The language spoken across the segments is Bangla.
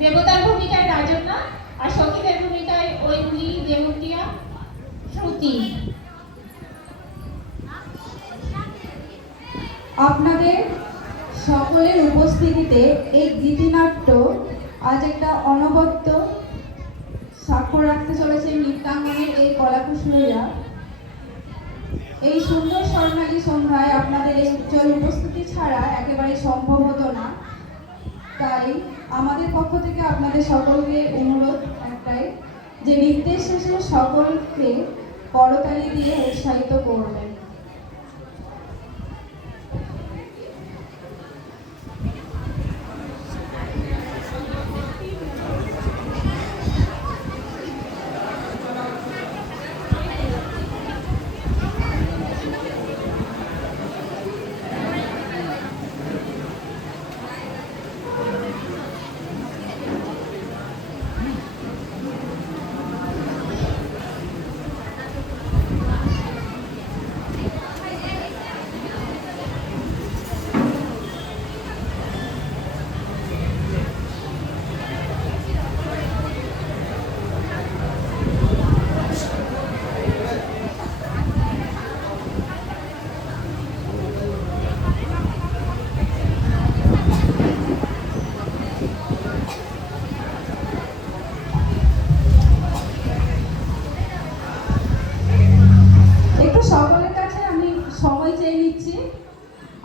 দেবতার ভূমিকায় রাজন্যা আর সখীদের ভূমিকায় ঐন্দ্রী, দেবটিয়া, শ্রুতি। আপনাদের সকলের উপস্থিতিতে এই গীতিনাট্য আজ একটা অনবদ্য স্বাক্ষর রাখতে চলেছে নৃত্যাঙ্গনের এই কলাকুশলীরা। এই সুন্দর স্বর্ণালী সন্ধ্যায় আপনাদের এই উজ্জ্বল উপস্থিতি ছাড়া একেবারে সম্ভব হতো না। তাই আমাদের পক্ষ থেকে আপনাদের সকলকে অনুরোধ একটাই, যে নৃত্যের শেষে সকলকে করতালি দিয়ে উৎসাহিত করবেন।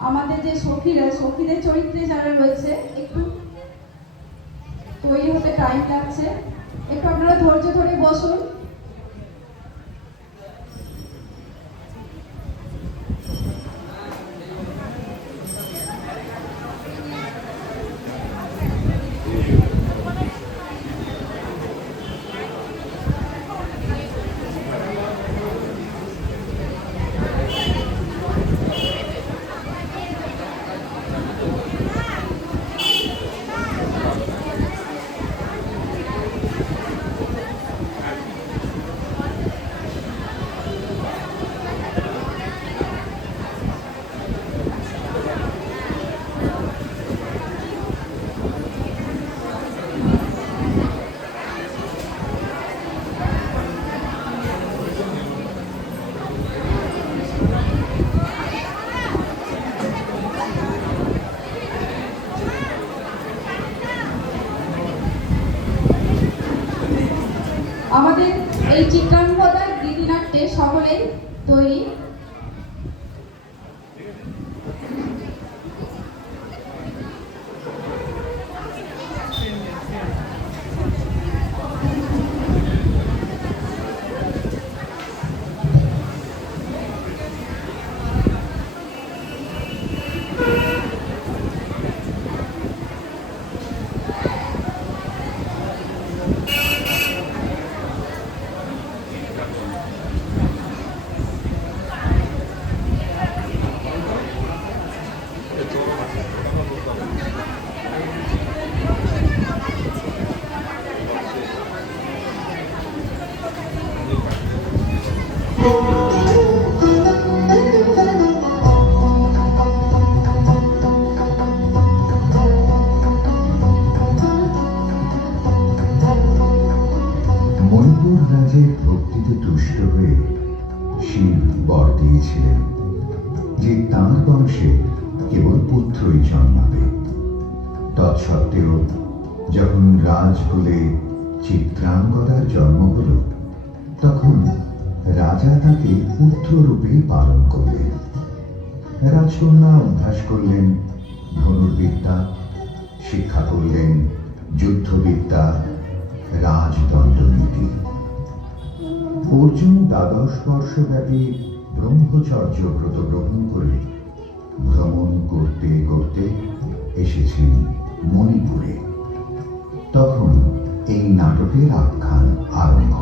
আমাদের যে সখীদের চরিত্রে যারা রয়েছে একটু তৈরি হতে টাইম লাগছে, একটু আপনারা ধৈর্য ধরে বসুন। আমাদের এই চিত্রাঙ্গদার গীতিনাট্যে সকলেই তৈরি। মণিপুর রাজের ভক্তিতে তুষ্ট হয়ে শিব বর দিয়েছিলেন যে তাঁর বংশে কেবল পুত্রই জন্মাবে। তৎসত্ত্বেও যখন রাজকুলে চিত্রাঙ্গদার জন্ম হল, তখন রাজা তাকে পুত্ররূপে পালন করলেন। রাজকন্যা অভ্যাস করলেন ধনুর্বিদ্যা, শিক্ষা করলেন যুদ্ধবিদ্যা, রাজদণ্ডনীতি। অর্জুন দ্বাদশ বর্ষব্যাপী ব্রহ্মচর্য ব্রত গ্রহণ করে ভ্রমণ করতে করতে এসেছেন মণিপুরে। তখন এই নাটকের আখ্যান আরম্ভ।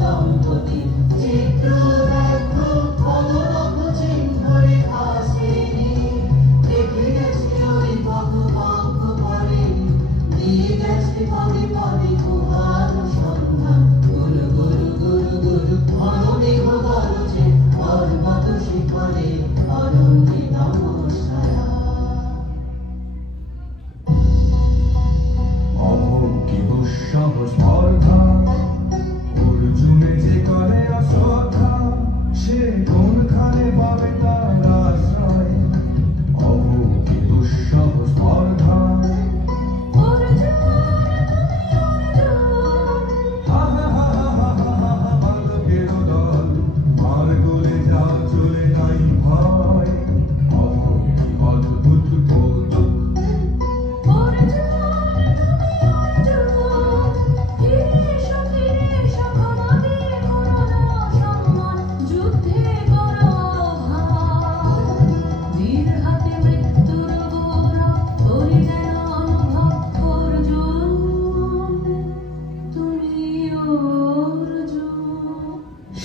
Hare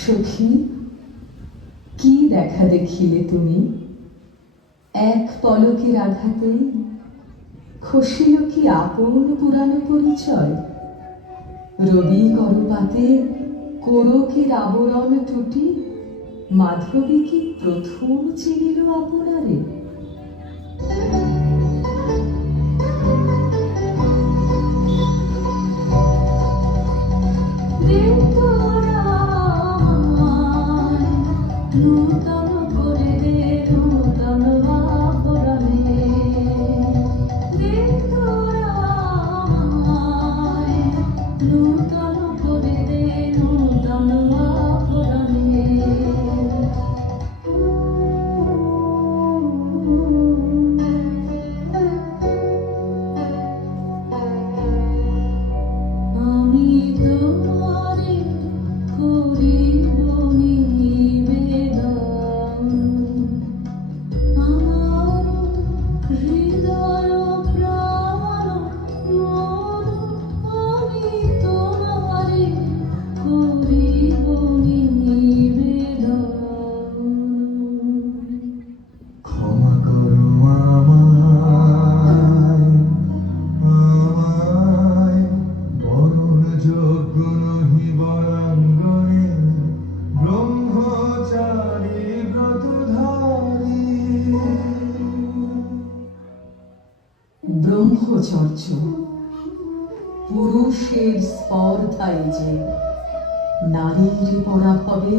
সখী, কি দেখা দেখিলে তুমি? এক পলকের আঘাতে খসিল কি আপন পুরানো পরিচয়? রবি করপাতে কোরকের আবরণ টুটি মাধবী কি প্রথম চিনিল আপনারে? নূতন করে দে নূতন আবরণে, দে তোরা আমায় নূতন করে দে নূতন আবরণে। আমি তোমারে করিব নিবেদন, আমার হৃদয় প্রাণ মন আমি তোমারে করিব নিবেদন। ক্ষমা করো আমায়, আমায় বরণ যোগ্য নহি বরাঙ্গনে, ব্রহ্মচারী ব্রতধারী। ব্রহ্মচর্য পুরুষের স্পর্ধায় যে নারীর পরাভবে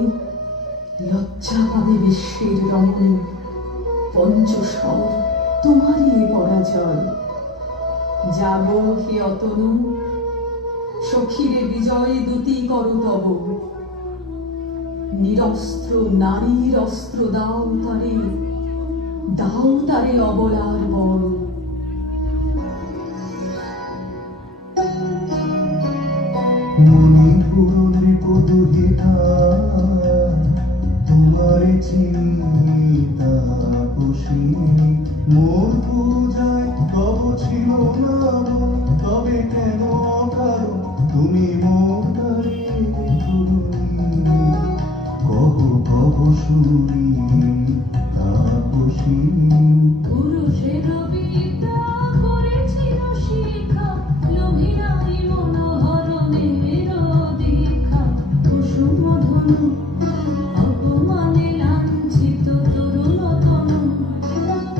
লজ্জা পাবে বিশ্বের রমণী। পঞ্চস্বর তোমারই এ পরাজয়। যাব হে অতনু, সখীরে বিজয় দূতি কর তব। নিরস্ত্র নারীর অস্ত্র দাও তারে, দাও তারে অবলার বল। মণিপুর নৃপদুহিতা তোমারে চিন্তা বসি, মোর পূজায় তব ছিল নাম, তবে কেন কারণ তুমি মোর দাঁড়িয়ে তরুণী। কহ কহ শুনি তাপসী, পুরুষের বিদ্যা করেছিল শিক্ষা, লোভী নারী মনোহরণের দীক্ষা। কুসুম ধনু অপমানে লাঞ্ছিত তরুণ তনু,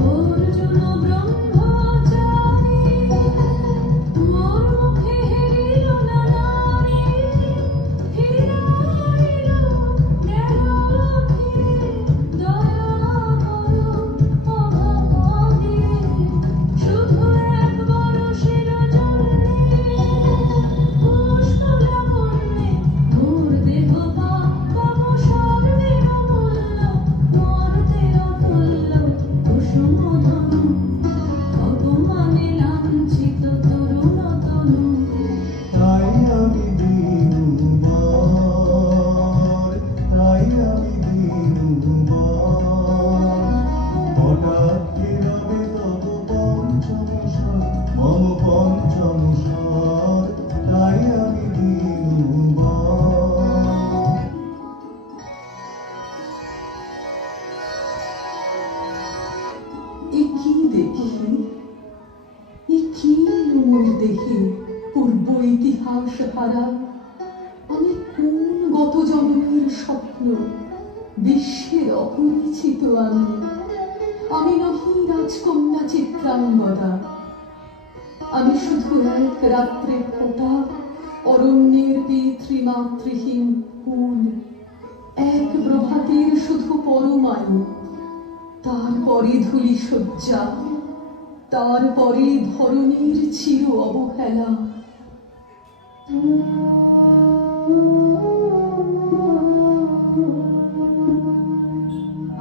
অর্জুন ব্রহ্মচারী মোর মুখে হেরিল না নারী। ফিরাইল গেল লক্ষ্মী, দয়া করো অভাগী। শুধু এক বরষের জন্যে পুষ্প লাবণ্যে মোর দেহ পাকাব সর্বের মূল্য। মর্তের অতুল্য কুসুম ধনু, অপমানে লাঞ্ছিত তরুণ তনু। তাই আমি দিনুবার, তাই আমি দিনুবার। হঠাৎ ফিরাবে তব পঞ্চম স্বর, মম পঞ্চম স্বর, তাই আমি দিনুবার। এ কি দেখি, এ কি মোর দেহে পূর্ব ইতিহাস হারা? আমি কোন গত জন্মের স্বপ্ন? বিশ্বের অপরিচিত আমি, আমি নহি রাজকন্যা চিত্রাঙ্গদা। আমি শুধু এক রাত্রে ফোটা অরণ্যের পিতৃমাতৃহীন ফুল, এক প্রভাতের শুধু পরমায়ু। তারপরে ধূলি শয্যা, তারপরে ধরণীর চির অবহেলা।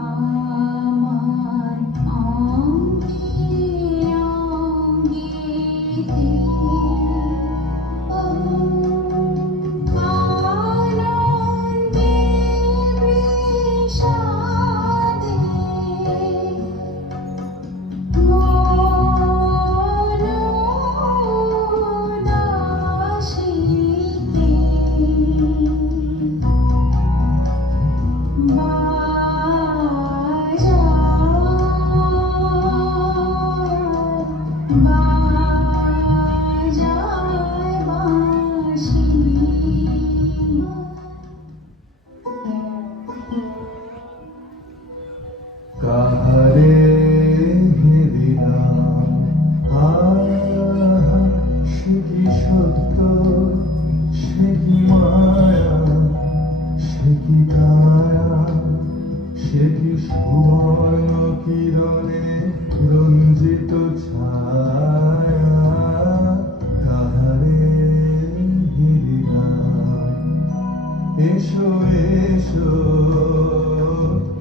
আমার অঙ্গে অঙ্গে আনন্দে বিষাদে মন দাসিতে। কিরণে রঞ্জিত ছায়া কাহারে হিরিলাম। এসো এসো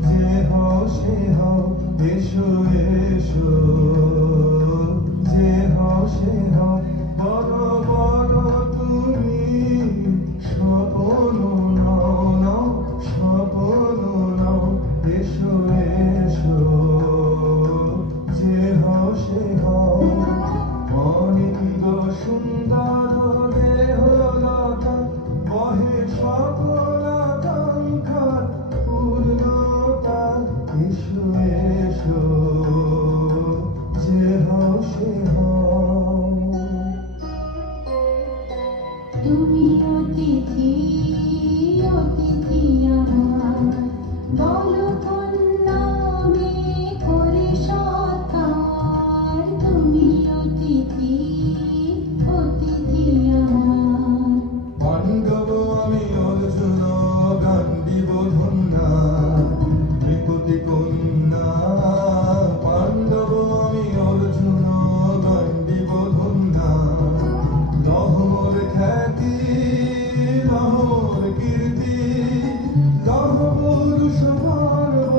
যে হও সে হও, এসো এসো যে হও সে হও, বড় বড় তুমি স্বপন নাও নাও, স্বপন নাও। এসো এসো যে হও সে হও, অনিন্দ সুন্দর দেহলতা বহে সকল আকাঙ্ক্ষার পূর্ণতা। এসো এসো যে হও সে হও। তুমি অতিথি অতিথি আমার, বলো কন্যা আমি করি সৎকার। তুমি অতিথি অতিথি আমার। পাণ্ডব আমি অর্জুন গান্ডীব ধন্যা নৃপতি কন্যা। পাণ্ডব আমি অর্জুন গান্ডীব ধন্যা। লহমর খ্যাতি লহমর কীর্তি, লহ পুরুষ গর্ব,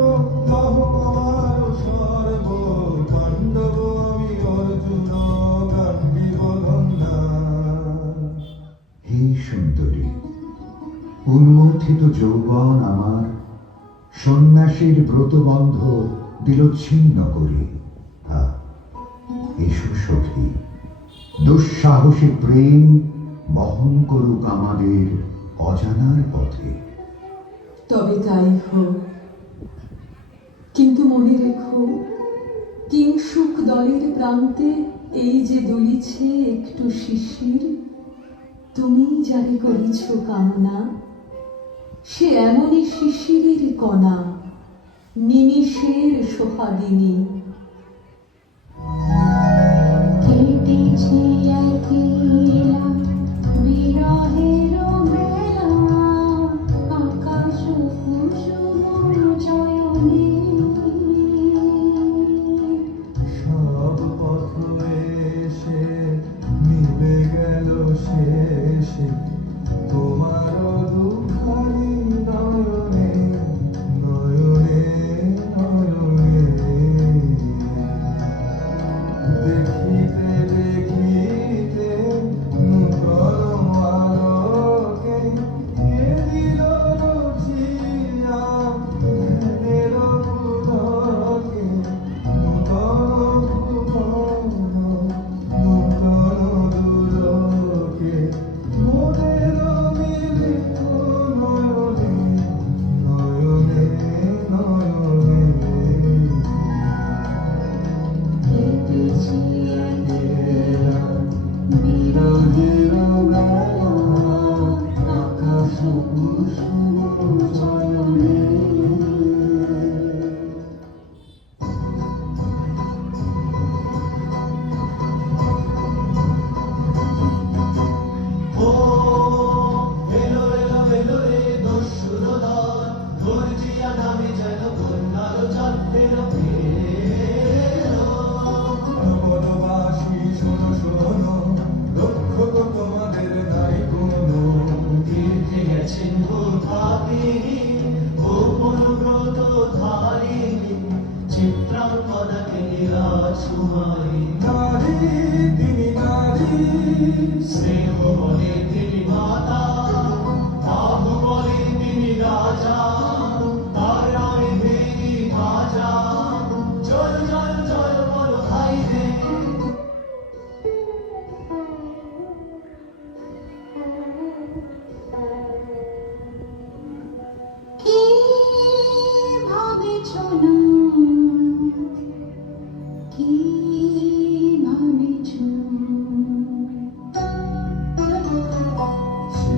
লহ আমার সর্ব। পাণ্ডব আমি অর্জুন গান্ডীব ধন্যা। হে সুন্দরী, উন্মথিত যৌবন আমার সন্ন্যাসীর ব্রতবন্ধ দিল ছিন্ন করি। এসো সখী, দুঃসাহসী প্রেম বহন করুক আমাদের অজানার পথে। তবে তাই হোক, কিন্তু মনে রেখো কিংসুক দলের প্রান্তে এই যে দুলিছে একটু শিশির, তুমি যারে করিছ কামনা সে এমনই শিশিরের কণা, নিমিষের সোহাগিনী। কেটেছে একলা বিরহের বেলা, আকাশ কুসুম চয়নে। সব পথ এসে মিলে গেল শেষে তোমার দুখানি নয়নে নয়নে নয়নে। দেখিতে দেখিতে নূতন আলোকে কে দিল রুচিয়া ধ্যানের পুলকে। নূতন ভুবন নূতন দুলোকে মোদের মিলিত নয়নে নয়নে নয়নে। কেটেছে একলা বিরহের বেলা, আকাশ কুসুম চয়নে। ও এলো এলো এলো রে দস্যুর দল, গর্জিয়া নামে যেন বন্যার জল। এলো এলো বনবাসী শোনো শোনো, রক্ষক তোমাদের নাই কোনো। তীর্থে গেছেন ভূধারিণী, গোপন ব্রত ধারিণী, চিত্রাঙ্গদাকে নিরাজকুমারী। নারী তিনি নারী, স্নেহ বলে তিনি মাতা, বাহু বলে তিনি রাজা, তার নামে দেবী ভাজা। জয় জয় জয় বলো ভাই রে। কি ভাবেছ না, কি ভাবেছ। সে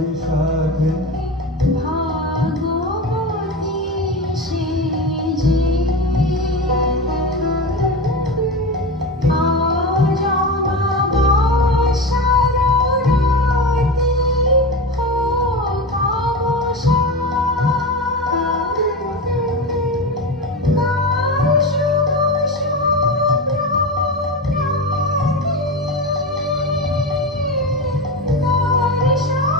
বৈশাখে ভাগবতী সেজে আজ অমাবস্যার রাতে হোক অবসান। কাল শুভ শুভ্র প্রাতে দর্শন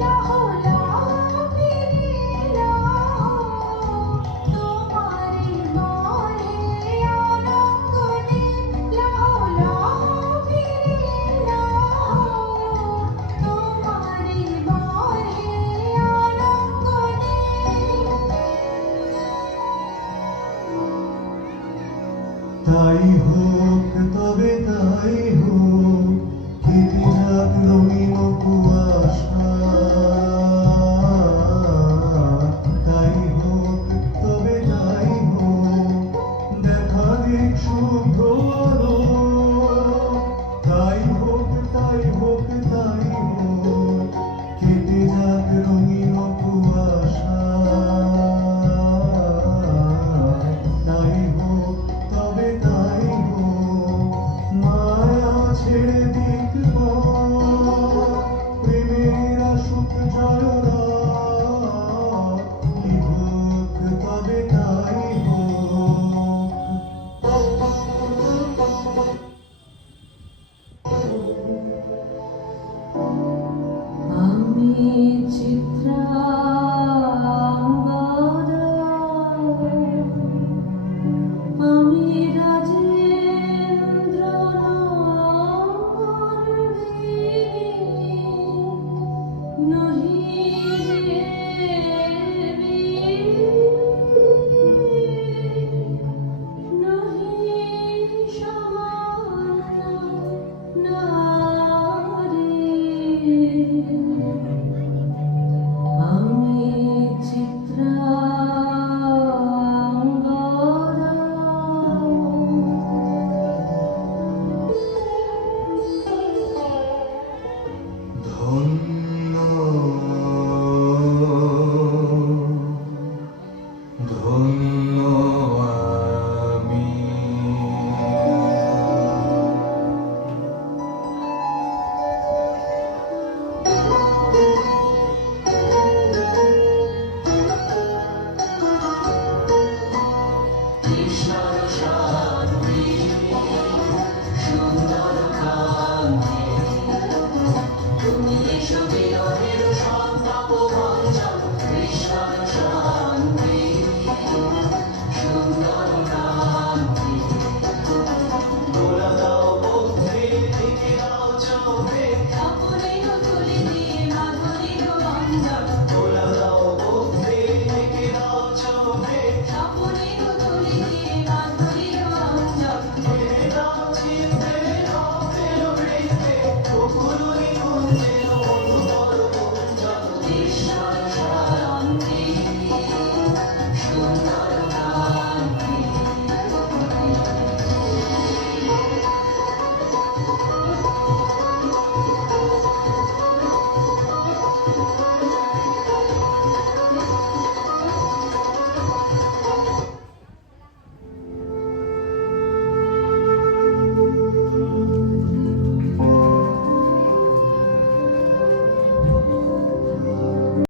লাহ লাহ ফিরে লাহ তোমারি বলে আনন্দে লাহ লাহ ফিরে লাহ তোমারি বলে আনন্দে। তাই হোক তবে তাই হোক কেটে যাক রঙিন কুয়াশা তাই হোক তবে তাই হোক দেখা দিক শুদ্ধ আলো তাই হোক তাই হোক তাই হোক কেটে যাক রঙিন কুয়াশা তাই হোক তবে তাই হোক মায়া ছেড়ে দিক প্রেমের আসুক জয়রা কি হোক তবে তাই হোক আমি চিত্রাঙ্গদা আমি রাজেন্দ্র নহি দেবী নহি সমানা নারী আমি চিত্রাঙ্গদা ধন্য ধন্য আমি ঈশ্বর শান্তি সুন্দর কান্তি তুমি এসো বিরহের সন্তাপ ভঞ্জন ঈশ্বর শান্তি সুন্দর কান্তি তোলা দাও বন্ধে থেকে দাও চোখে অপরিণ তুলি দিয়ে মাধুরীর রঞ্জন তোলা দাও বন্ধে থেকে দাও চোখে অপরিণ